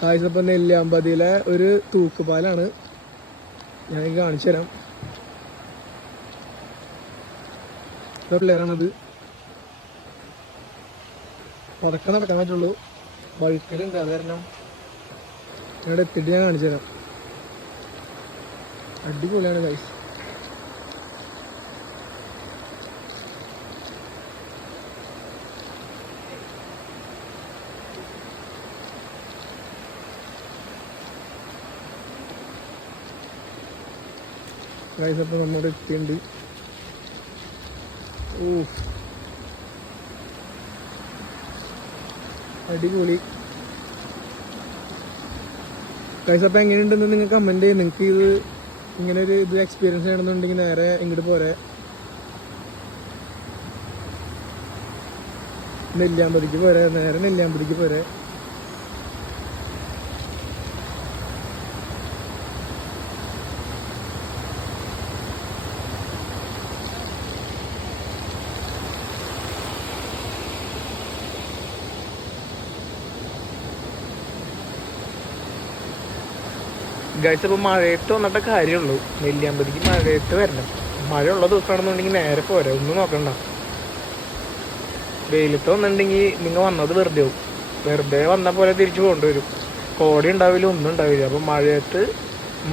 കാഴ്ചപ്പം നെല്ലിയാമ്പതിയിലെ ഒരു തൂക്കുപാലാണ്. ഞാൻ കാണിച്ചു തരാം. പിള്ളേരാണത്. പതക്കം നടക്കാൻ പറ്റുള്ളൂ, വഴുക്കലുണ്ട്. അത് കാരണം ഇവിടെ എത്തിയിട്ട് ഞാൻ കാണിച്ചു തരാം. അടിപൊളിയാണ് ഗൈസ്. ഗൈസ് അപ്പം നമ്മുടെ എത്തിയുണ്ട്. ഓ അടിപൊളി ഗൈസ്. അപ്പം എങ്ങനെയുണ്ടെന്ന് നിങ്ങൾ കമൻറ്റ് ചെയ്യും. നിങ്ങൾക്ക് ഇത് ഇങ്ങനെ ഒരു ഇത് എക്സ്പീരിയൻസ് ചെയ്യണമെന്നുണ്ടെങ്കിൽ നേരെ ഇങ്ങോട്ട് പോരെ, നെല്ലിയാമ്പതിക്ക് പോരെ, നേരെ നെല്ലിയാമ്പതിക്ക് പോരെ. ഗൈസ് ഇപ്പോൾ മഴയത്ത് വന്നിട്ടേ കാര്യമുള്ളൂ. നെല്ലിയാമ്പതിക്ക് മഴയത്ത് വരണം. മഴയുള്ള ദിവസമാണെന്നുണ്ടെങ്കിൽ നേരെ പോരെ, ഒന്നും നോക്കണ്ട. വെയിലത്ത് വന്നിട്ടുണ്ടെങ്കിൽ നിങ്ങൾ വന്നത് വെറുതെ ആവും. വെറുതെ വന്ന പോലെ തിരിച്ചു കൊണ്ടുവരും. കോട ഉണ്ടാവില്ല, ഒന്നും ഉണ്ടാവില്ല. അപ്പോൾ മഴയത്ത്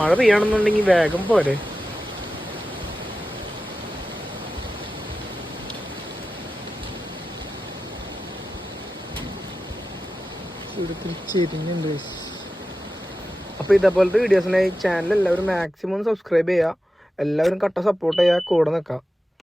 മഴ പെയ്യണമെന്നുണ്ടെങ്കിൽ വേഗം പോരെ. ചെരിഞ്ഞുണ്ട്. അപ്പോൾ ഇതേപോലത്തെ വീഡിയോസിനായി ചാനൽ എല്ലാവരും മാക്സിമം സബ്സ്ക്രൈബ് ചെയ്യുക. എല്ലാവരും കട്ട സപ്പോർട്ട് ചെയ്യുക, കൂടെ നിൽക്കാം.